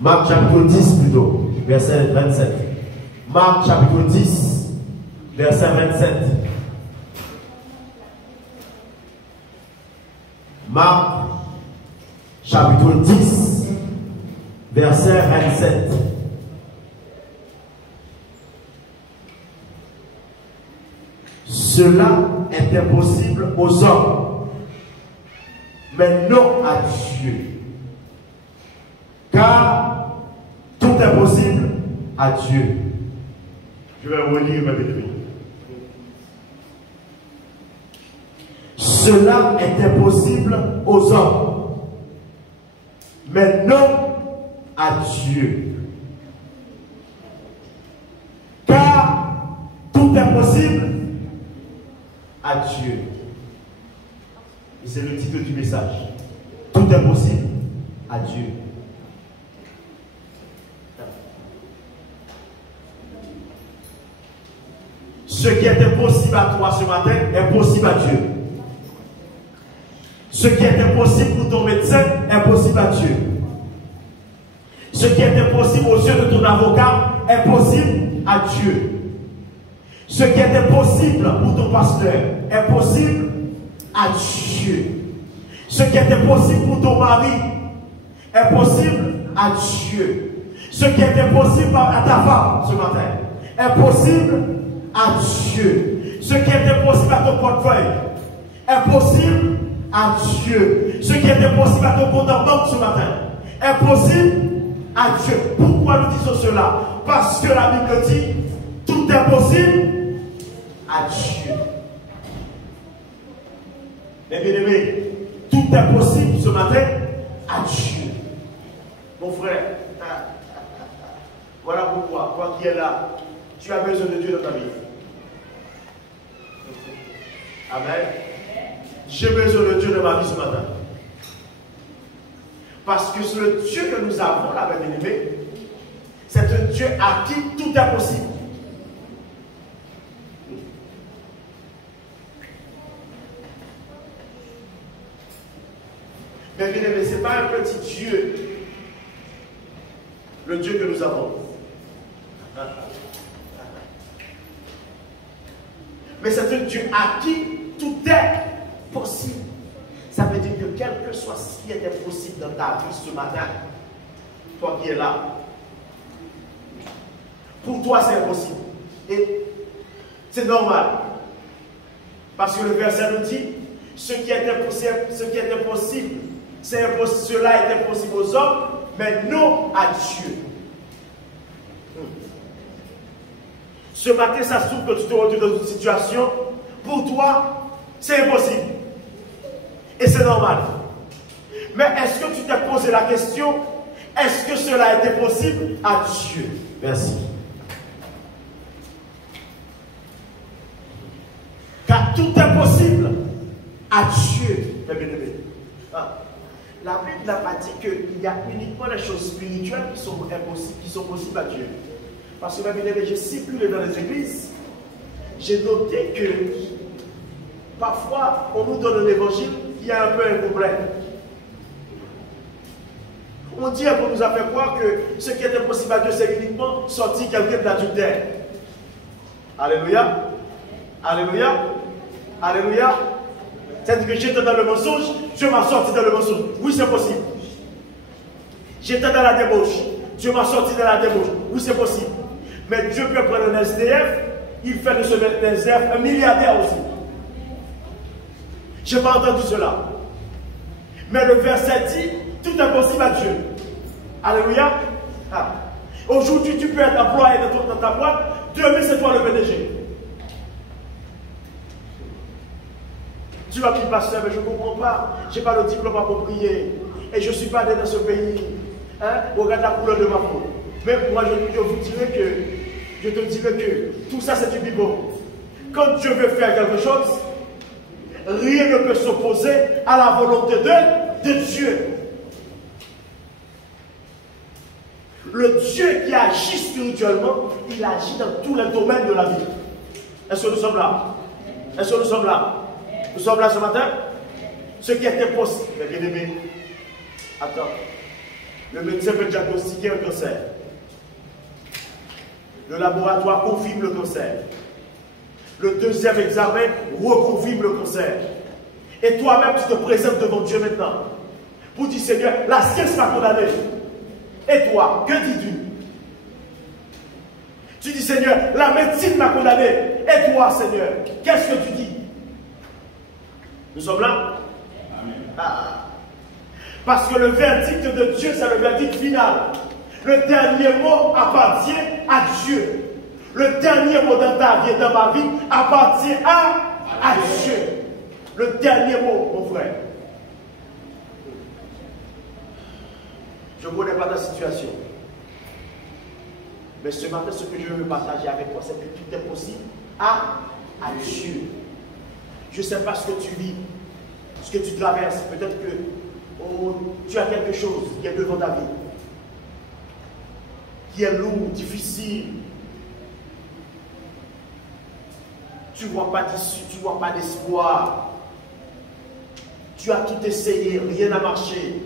Marc chapitre 10 plutôt, verset 27. Marc chapitre 10, verset 27. Marc chapitre 10, verset 27. Cela est impossible aux hommes, mais non à Dieu. Car tout est possible à Dieu. Je vais relire ma Bible. Cela est impossible aux hommes, mais non à Dieu. Car tout est possible à Dieu. Et c'est le titre du message. Tout est possible à Dieu. Ce qui est impossible à toi ce matin est possible à Dieu. Ce qui est impossible pour ton médecin est possible à Dieu. Ce qui est impossible aux yeux de ton avocat est possible à Dieu. Ce qui est impossible pour ton pasteur est possible à Dieu. Ce qui est impossible pour ton mari est possible à Dieu. Ce qui est impossible à ta femme ce matin est possible à Dieu. Ce qui est impossible à ton portefeuille est possible à Dieu. Ce qui est impossible à ton compte en banque ce matin est possible à Dieu. Pourquoi nous disons cela? Parce que la Bible dit tout est possible à Dieu. Mais bien aimé, tout est possible ce matin à Dieu. Mon frère, voilà pourquoi, toi qui es là, tu as besoin de Dieu dans ta vie. Amen. J'ai besoin de Dieu dans ma vie ce matin. Parce que c'est le Dieu que nous avons là, bien aimé, c'est un Dieu à qui tout est possible. Mais bien aimé, ce n'est pas un petit Dieu, le Dieu que nous avons. Mais c'est un Dieu à qui tout est possible. Ça veut dire que quel que soit ce qui est impossible dans ta vie ce matin, toi qui es là, pour toi c'est impossible. Et c'est normal. Parce que le verset nous dit, ce qui est impossible, cela est impossible aux hommes, mais non à Dieu. Ce matin, ça se trouve que tu te retrouves dans une situation, pour toi, c'est impossible. Et c'est normal. Mais est-ce que tu t'es posé la question, est-ce que cela était possible à Dieu? Merci. Car tout est possible à Dieu. La Bible n'a pas dit qu'il y a uniquement les choses spirituelles qui sont impossibles, qui sont possibles à Dieu. Parce que même j'ai circulé dans les églises, j'ai noté que parfois on nous donne un évangile qui a un peu un problème. On dit qu'on nous a fait croire que ce qui est impossible à Dieu, c'est uniquement sortir quelqu'un de l'adultère. Alléluia. Alléluia. Alléluia. C'est-à-dire que j'étais dans le mensonge, Dieu m'a sorti dans le mensonge. Oui, c'est possible. J'étais dans la débauche, Dieu m'a sorti dans la débauche. Oui, c'est possible. Mais Dieu peut prendre un SDF, il fait de ce SDF un milliardaire aussi. Je n'ai pas entendu cela. Mais le verset dit, tout est possible à Dieu. Alléluia. Ah. Aujourd'hui, tu peux être employé dans ta boîte, demain c'est toi le PDG. Tu vas dire, pasteur, mais je ne comprends pas. Je n'ai pas le diplôme approprié. Et je ne suis pas né dans ce pays. Hein? Regarde la couleur de ma peau. Mais moi, je te dirai que tout ça, c'est du biberon. Quand Dieu veut faire quelque chose, rien ne peut s'opposer à la volonté de Dieu. Le Dieu qui agit spirituellement, il agit dans tous les domaines de la vie. Est-ce que nous sommes là? Est-ce que nous sommes là? Nous sommes là ce matin? Ce qui est impossible, mes bien-aimés. Attends. Le médecin peut diagnostiquer un cancer. Le laboratoire confirme le cancer. Le deuxième examen reconfirme le cancer. Et toi-même, tu te présentes devant Dieu maintenant pour dire, Seigneur, la science m'a condamné. Et toi, que dis-tu? Tu dis, Seigneur, la médecine m'a condamné. Et toi, Seigneur, qu'est-ce que tu dis? Nous sommes là? Ah. Parce que le verdict de Dieu, c'est le verdict final. Le dernier mot appartient à Dieu. Le dernier mot dans ta vie et dans ma vie appartient à Dieu. Le dernier mot, mon frère. Je ne connais pas ta situation. Mais ce matin, ce que je veux partager avec toi, c'est que tout est possible à Dieu. Je ne sais pas ce que tu vis, ce que tu traverses. Peut-être que tu as quelque chose qui est devant ta vie, qui est lourd, difficile. Tu ne vois pas d'issue, tu ne vois pas d'espoir. Tu as tout essayé, rien n'a marché.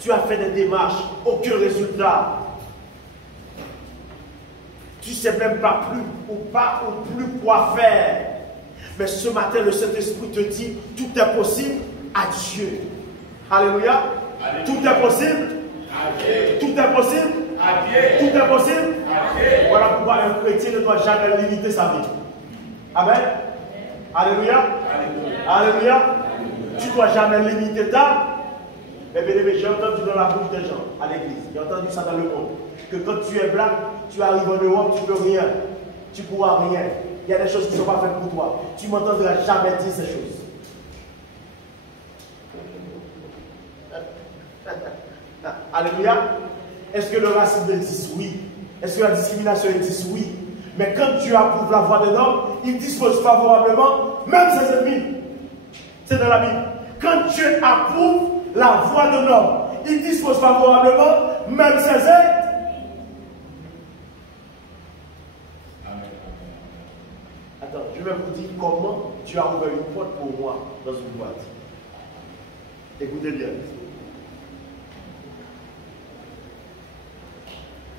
Tu as fait des démarches, aucun résultat. Tu ne sais même pas plus quoi faire. Mais ce matin, le Saint-Esprit te dit, tout est possible à Dieu. Alléluia. Alléluia. Tout est possible. Tout est possible. Tout est possible. Voilà pourquoi un chrétien ne doit jamais limiter sa vie. Amen. Alléluia. Alléluia. Tu ne dois jamais limiter ta. Mais bien aimé, j'ai entendu dans la bouche des gens à l'église, j'ai entendu ça dans le monde, que quand tu es blanc, tu arrives en Europe, tu ne peux rien, tu ne pourras rien. Il y a des choses qui ne sont pas faites pour toi. Tu ne m'entendras jamais dire ces choses. Alléluia. Est-ce que le racisme existe? Oui. Est-ce que la discrimination existe? Oui. Mais quand Dieu approuve la voix d'un homme, il dispose favorablement même ses ennemis. C'est dans la Bible. Quand Dieu approuve la voix d'un homme, il dispose favorablement même ses ennemis. Attends, je vais vous dire comment Dieu a ouvert une porte pour moi dans une boîte. Écoutez bien.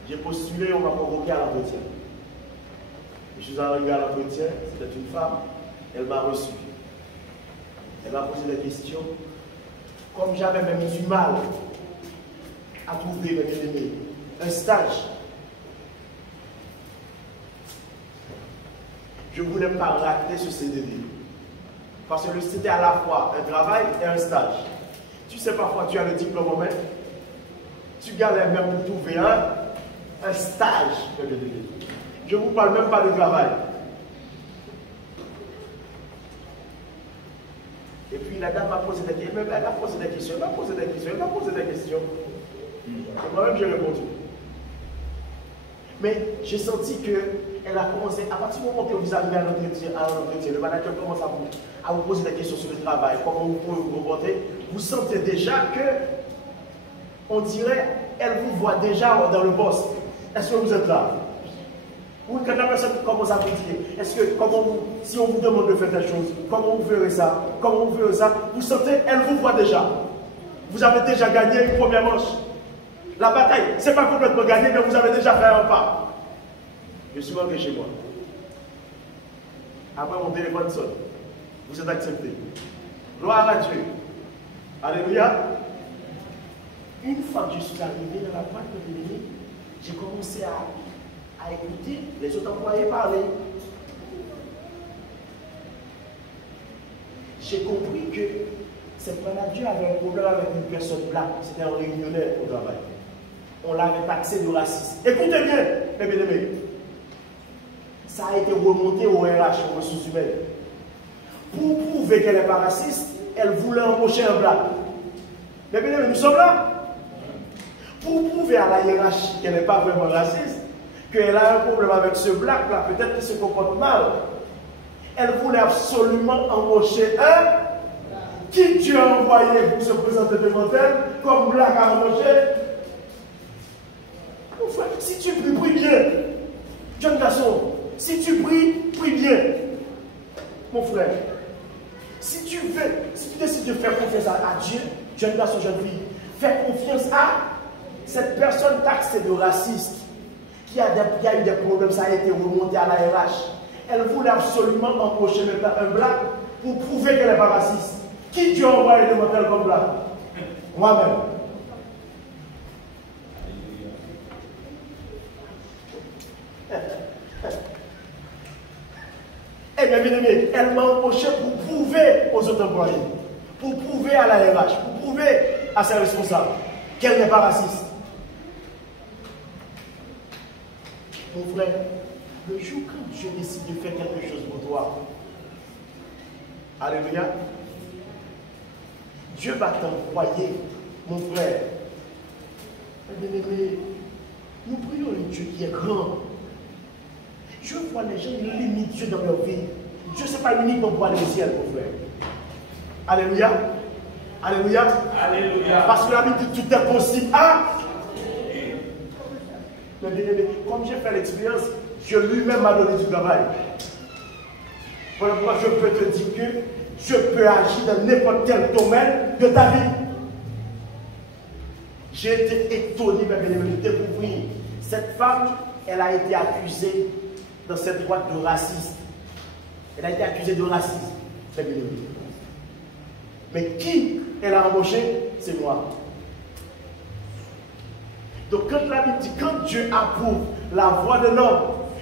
J'ai postulé, on m'a convoqué à l'entretien. Je suis arrivé à l'entretien, c'était une femme, elle m'a reçu. Elle m'a posé des questions. Comme j'avais même du mal à trouver mes bien-aimés, un stage. Je ne voulais pas rater ce CDD. Parce que c'était à la fois un travail et un stage. Tu sais, parfois tu as le diplôme en main, tu galères même pour trouver un stage. Je ne vous parle même pas de travail. Et puis la dame m'a posé des questions, elle m'a posé des questions, elle m'a posé des questions, elle m'a posé des questions. Et moi-même j'ai répondu. Mais j'ai senti qu'elle a commencé, à partir du moment que vous arrivez à l'entretien, le manager commence à vous poser des questions sur le travail, comment vous pouvez vous comporter, vous sentez déjà que, on dirait, elle vous voit déjà dans le poste. Est-ce que vous êtes là? Ou quand la personne commence à vous dire, est-ce que, si on vous demande de faire des choses, comment vous ferez ça? Comment vous ferez ça? Vous sentez, elle vous voit déjà. Vous avez déjà gagné une première manche. La bataille, ce n'est pas complètement gagné, mais vous avez déjà fait un pas. Je suis rentré chez moi. Après, mon téléphone sonne. Vous êtes accepté. Gloire à Dieu. Alléluia. Une fois que je suis arrivé dans la boîte de l'ennemi, j'ai commencé à écouter les autres employés parler. J'ai compris que cette manager avait un problème avec une personne blanche. C'était un réunionnais au travail. On l'avait taxé de raciste. Écoutez bien, mes bien-aimés. Ça a été remonté au RH, aux ressources humaines. Pour prouver qu'elle n'est pas raciste, elle voulait embaucher un blanc. Mes bien-aimés, nous sommes là. Pour prouver à la hiérarchie qu'elle n'est pas vraiment raciste, qu'elle a un problème avec ce black-là, peut-être qu'il se comporte mal. Elle voulait absolument embaucher un qui Dieu a envoyé pour se présenter devant elle comme black à embaucher. Mon frère, si tu pries, prie bien. Jeune garçon, si tu pries, prie bien. Mon frère, si tu décides de faire confiance à Dieu, jeune garçon, jeune fille, Fais confiance à cette personne taxée de raciste qui a eu des problèmes, ça a été remonté à la RH. Elle voulait absolument embaucher un black pour prouver qu'elle n'est pas raciste. Qui Dieu a envoyé de modèle comme black? Moi-même. Eh bien, bien aimé, elle m'a embauché pour prouver aux autres employés, pour prouver à la RH, pour prouver à ses responsables qu'elle n'est pas raciste. Mon frère, le jour quand Dieu décide de faire quelque chose pour toi, alléluia, Dieu va t'envoyer, mon frère. Bien-aimé, nous prions un Dieu qui est grand. Je vois les gens, ils limitent Dieu dans leur vie. Dieu, ce n'est pas uniquement pour aller au ciel, mon frère. Alléluia. Alléluia. Alléluia. Parce que la Bible dit tout est possible. Ah! Mais bien aimé, comme j'ai fait l'expérience, Dieu lui-même m'a donné du travail. Voilà pourquoi je peux te dire que je peux agir dans n'importe quel domaine de ta vie. J'ai été étonné, bien aimé, de découvrir cette femme, elle a été accusée dans cette boîte de racisme. Elle a été accusée de racisme. C'est bien aimé. Mais qui elle a embauché? C'est moi. Donc quand la Bible dit, quand Dieu approuve la voix de l'homme,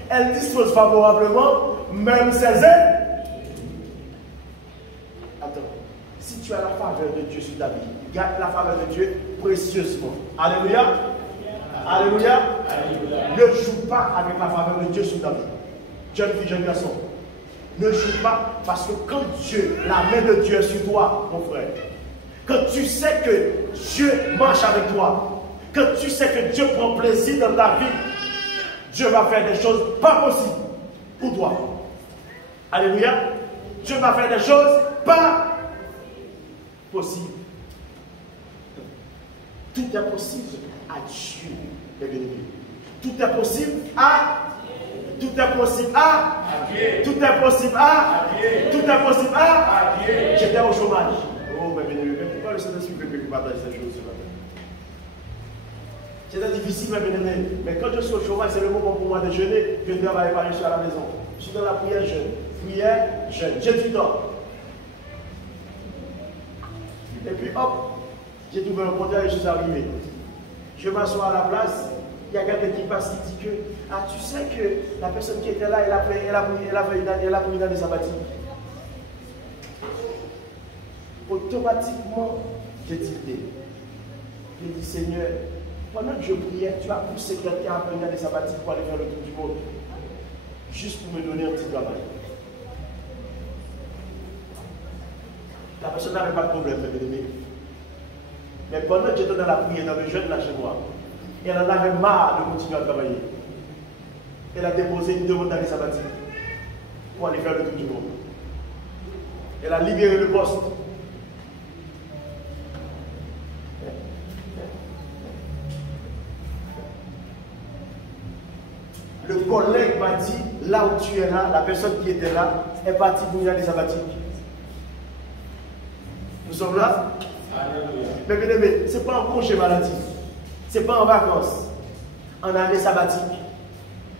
elle dispose favorablement, même ses aides. Attends, si tu as la faveur de Dieu sur ta vie, garde la faveur de Dieu précieusement. Alléluia. Alléluia. Alléluia. Ne joue pas avec la faveur de Dieu sur ta vie. Jeune fille, jeune garçon. Ne joue pas parce que quand Dieu, la main de Dieu est sur toi, mon frère, quand tu sais que Dieu marche avec toi, quand tu sais que Dieu prend plaisir dans ta vie, Dieu va faire des choses pas possibles pour toi. Alléluia. Dieu va faire des choses pas possibles. Tout est possible à Dieu, les bien-aimés. Tout est possible à tout est possible à tout est possible à tout est possible à j'étais au chômage. Oh, mes bien-aimés, pourquoi le Saint-Esprit veut que je partage ces choses ce matin? C'était difficile, mes bien-aimés, mais quand je suis au chômage, c'est le moment pour moi de jeûner. Je ne travaille pas, je suis à la maison. Je suis dans la prière jeûne. Prière jeûne. J'ai du temps. Et puis hop, j'ai trouvé un compteur et je suis arrivé. Je m'assois à la place. Il y a quelqu'un qui passe qui dit que, ah, tu sais que la personne qui était là, elle a pris une année sabbatique. Automatiquement, j'ai tilté. J'ai dit, Seigneur, pendant que je priais, tu as poussé quelqu'un à prendre une année sabbatique pour aller faire le tour du monde. Juste pour me donner un petit travail. La personne n'avait pas de problème, mes amis. Mais pendant que j'étais dans la prière, dans le jeûne là chez moi, elle en avait marre de continuer à travailler. Elle a déposé une demande d'année sabbatique pour aller faire le tour du monde. Elle a libéré le poste. Le collègue m'a dit, là où tu es là, la personne qui était là est partie pour une année sabbatique. Nous sommes là? Alléluia. Mais bien aimé, ce n'est pas un congé maladie. Ce n'est pas en vacances, en année sabbatique.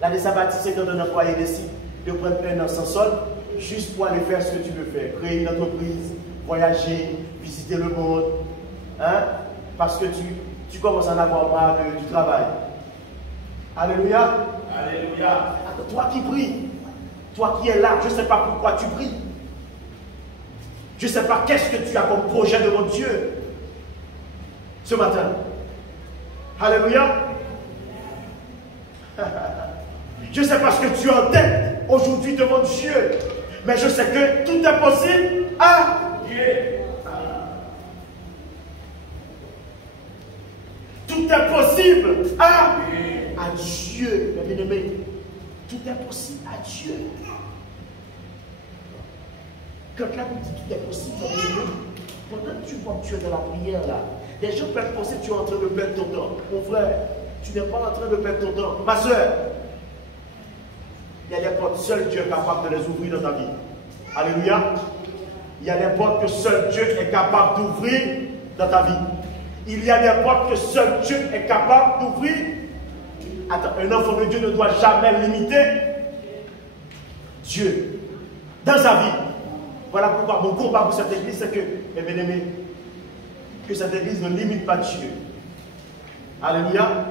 L'année sabbatique, c'est quand un employé décide de prendre un an sans solde, juste pour aller faire ce que tu veux faire. Créer une entreprise, voyager, visiter le monde. Hein? Parce que tu commences à en avoir marre du travail. Alléluia. Alléluia. Attends, toi qui pries, toi qui es là, je ne sais pas pourquoi tu pries. Je ne sais pas qu'est-ce que tu as comme projet devant Dieu ce matin. Alléluia. Je ne sais pas ce que tu as en tête aujourd'hui devant Dieu, mais je sais que tout est possible à Dieu. Tout est possible à Dieu. Mes bien-aimés, tout est possible à Dieu. Quand la Bible dit tout est possible à Dieu, pendant que tu vois que tu es dans la prière là, les gens peuvent penser que tu es en train de perdre ton temps. Mon frère, tu n'es pas en train de perdre ton temps. Ma soeur, il y a des portes, seul Dieu est capable de les ouvrir dans ta vie. Alléluia. Il y a des portes que seul Dieu est capable d'ouvrir dans ta vie. Il y a des portes que seul Dieu est capable d'ouvrir. Attends, un enfant de Dieu ne doit jamais limiter Dieu dans sa vie. Voilà pourquoi mon combat pour cette église, c'est que, mes bien-aimés, que cette église ne limite pas Dieu. Alléluia.